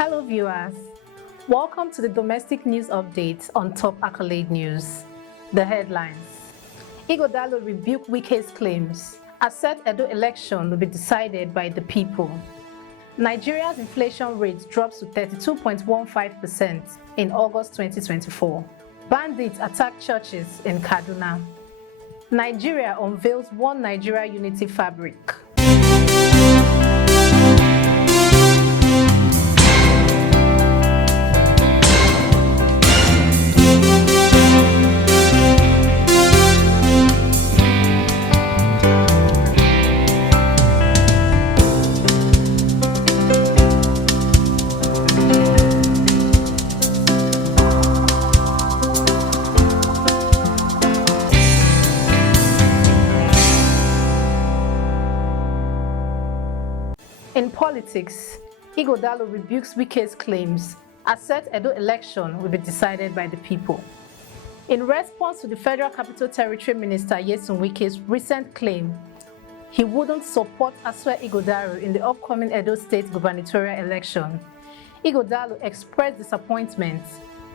Hello viewers, welcome to the domestic news update on Top Accolade News. The headlines: Ighodalo rebuke Wike's claims, assert Edo election will be decided by the people. Nigeria's inflation rate drops to 32.15% in August 2024. Bandits attack churches in Kaduna. Nigeria unveils One Nigeria Unity fabric. In politics, Ighodalo rebukes Wike's claims, asserts Edo election will be decided by the people. In response to the Federal Capital Territory Minister Nyesom Wike's recent claim he wouldn't support Ighodalo in the upcoming Edo State gubernatorial election, Ighodalo expressed disappointment.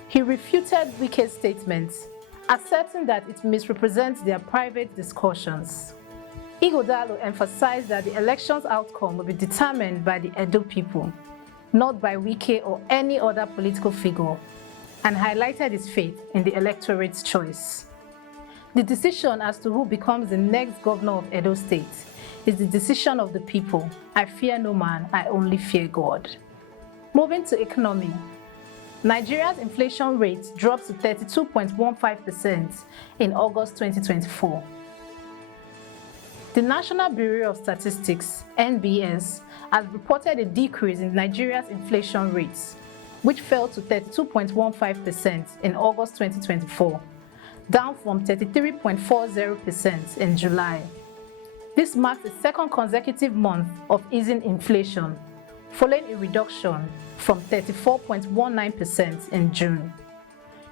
He refuted Wike's statements, asserting that it misrepresents their private discussions. Ighodalo emphasized that the election's outcome will be determined by the Edo people, not by Wike or any other political figure, and highlighted his faith in the electorate's choice. The decision as to who becomes the next governor of Edo State is the decision of the people. I fear no man, I only fear God. Moving to economy, Nigeria's inflation rate drops to 32.15% in August 2024. The National Bureau of Statistics, NBS, has reported a decrease in Nigeria's inflation rates, which fell to 32.15% in August 2024, down from 33.40% in July. This marks the second consecutive month of easing inflation, following a reduction from 34.19% in June.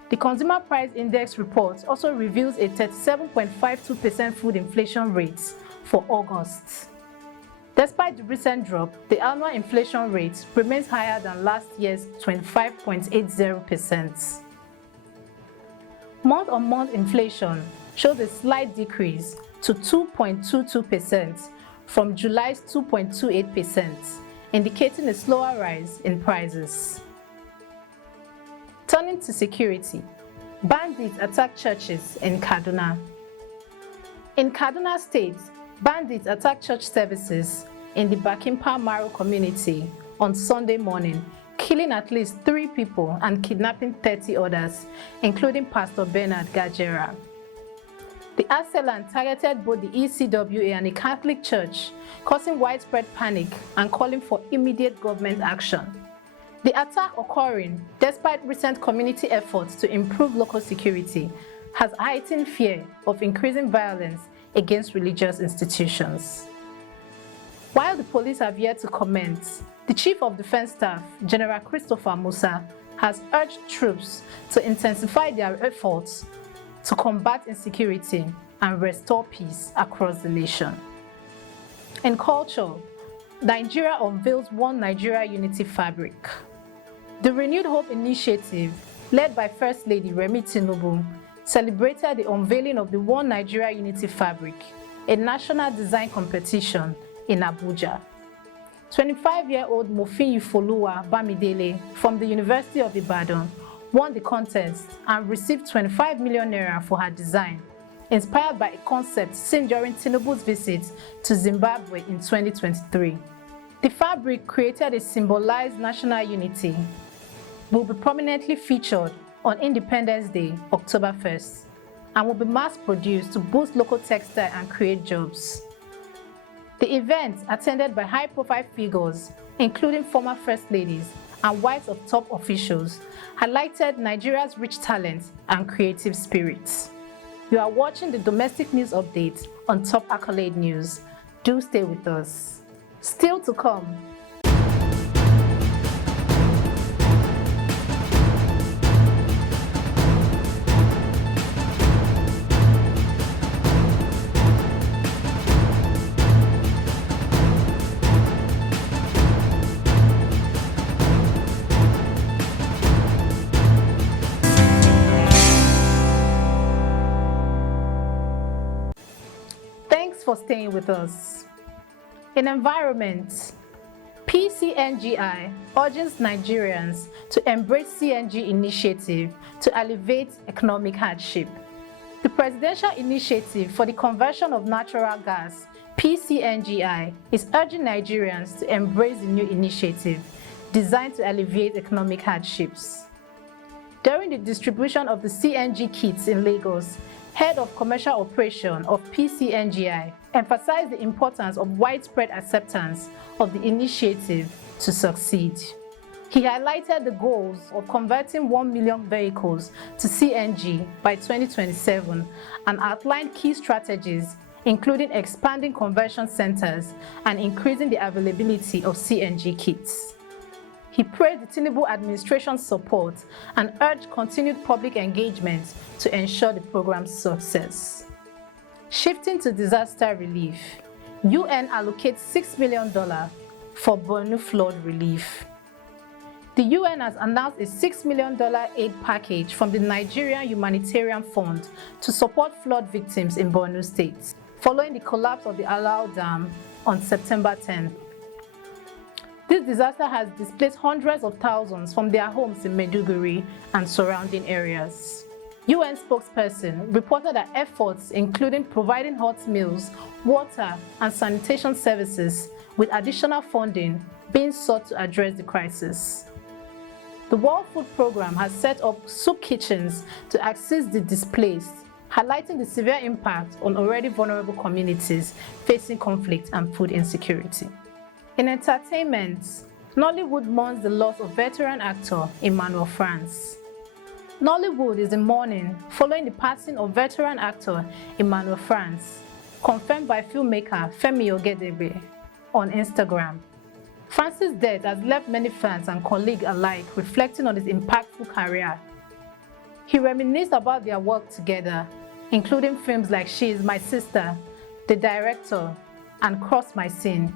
The Consumer Price Index report also reveals a 37.52% food inflation rate for August. Despite the recent drop, the annual inflation rate remains higher than last year's 25.80%. Month-on-month inflation shows a slight decrease to 2.22% from July's 2.28%, indicating a slower rise in prices. Turning to security, bandits attack churches in Kaduna. In Kaduna State, bandits attacked church services in the Bakimpa Maro community on Sunday morning, killing at least 3 people and kidnapping 30 others, including Pastor Bernard Gajera. The assailant targeted both the ECWA and the Catholic Church, causing widespread panic and calling for immediate government action. The attack occurring despite recent community efforts to improve local security has heightened fear of increasing violence against religious institutions. While the police have yet to comment, the Chief of Defense Staff, General Christopher Musa, has urged troops to intensify their efforts to combat insecurity and restore peace across the nation. In culture, Nigeria unveils One Nigeria Unity fabric. The Renewed Hope initiative, led by First Lady Remi Tinubu, celebrated the unveiling of the One Nigeria Unity fabric, a national design competition in Abuja. 25-year-old Mofin Yufoluwa Bamidele from the University of Ibadan won the contest and received 25 million naira for her design, inspired by a concept seen during Tinubu's visit to Zimbabwe in 2023. The fabric, created to symbolize national unity, will be prominently featured on Independence Day, October 1st, and will be mass-produced to boost local textile and create jobs. The event, attended by high-profile figures, including former First Ladies and wives of top officials, highlighted Nigeria's rich talent and creative spirits. You are watching the domestic news update on Top Accolade News. Do stay with us. Still to come, staying with us. In environment, PCNGI urges Nigerians to embrace CNG initiative to alleviate economic hardship. The Presidential Initiative for the Conversion of Natural Gas, PCNGI, is urging Nigerians to embrace the new initiative designed to alleviate economic hardships. During the distribution of the CNG kits in Lagos, Head of Commercial Operation of PCNGI emphasized the importance of widespread acceptance of the initiative to succeed. He highlighted the goals of converting 1 million vehicles to CNG by 2027 and outlined key strategies, including expanding conversion centers and increasing the availability of CNG kits. He praised the Tinubu administration's support and urged continued public engagement to ensure the program's success. Shifting to disaster relief, UN allocates $6 million for Borno flood relief. The UN has announced a $6 million aid package from the Nigerian Humanitarian Fund to support flood victims in Borno State, following the collapse of the Alao Dam on September 10. This disaster has displaced hundreds of thousands from their homes in Maiduguri and surrounding areas. UN spokesperson reported that efforts including providing hot meals, water, and sanitation services with additional funding being sought to address the crisis. The World Food Programme has set up soup kitchens to assist the displaced, highlighting the severe impact on already vulnerable communities facing conflict and food insecurity. In entertainment, Nollywood mourns the loss of veteran actor Emmanuel France. Nollywood is in mourning following the passing of veteran actor Emmanuel France, confirmed by filmmaker Femi Ogedebe on Instagram. France's death has left many fans and colleagues alike reflecting on his impactful career. He reminisced about their work together, including films like She Is My Sister, The Director, and Cross My Scene.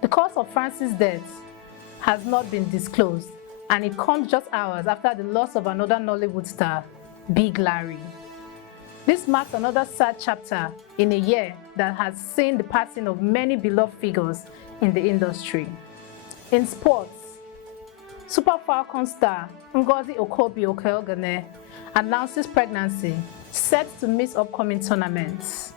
The cause of France's death has not been disclosed, and it comes just hours after the loss of another Nollywood star, Big Larry. This marks another sad chapter in a year that has seen the passing of many beloved figures in the industry. In sports, Super Falcons star Ngozi Okobi-Okeogene announces pregnancy, set to miss upcoming tournaments.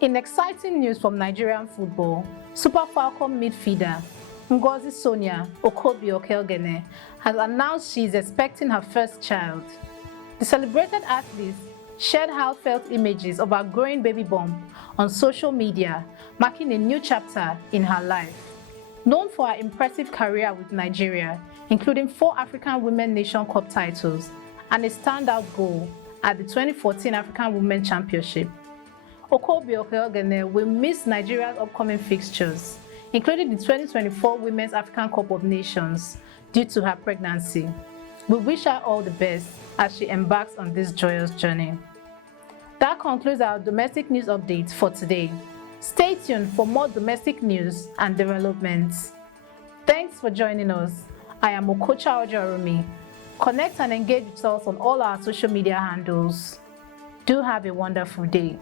In exciting news from Nigerian football, Super Falcon midfielder Ngozi Sonia Okobi-Okeogene has announced she is expecting her first child. The celebrated athlete shared heartfelt images of her growing baby bump on social media, marking a new chapter in her life. Known for her impressive career with Nigeria, including 4 African Women Nation Cup titles and a standout goal at the 2014 African Women Championship, Okobi-Okeogene will miss Nigeria's upcoming fixtures, including the 2024 Women's African Cup of Nations, due to her pregnancy. We wish her all the best as she embarks on this joyous journey. That concludes our domestic news update for today. Stay tuned for more domestic news and developments. Thanks for joining us. I am Okocha Ojarumi. Connect and engage with us on all our social media handles. Do have a wonderful day.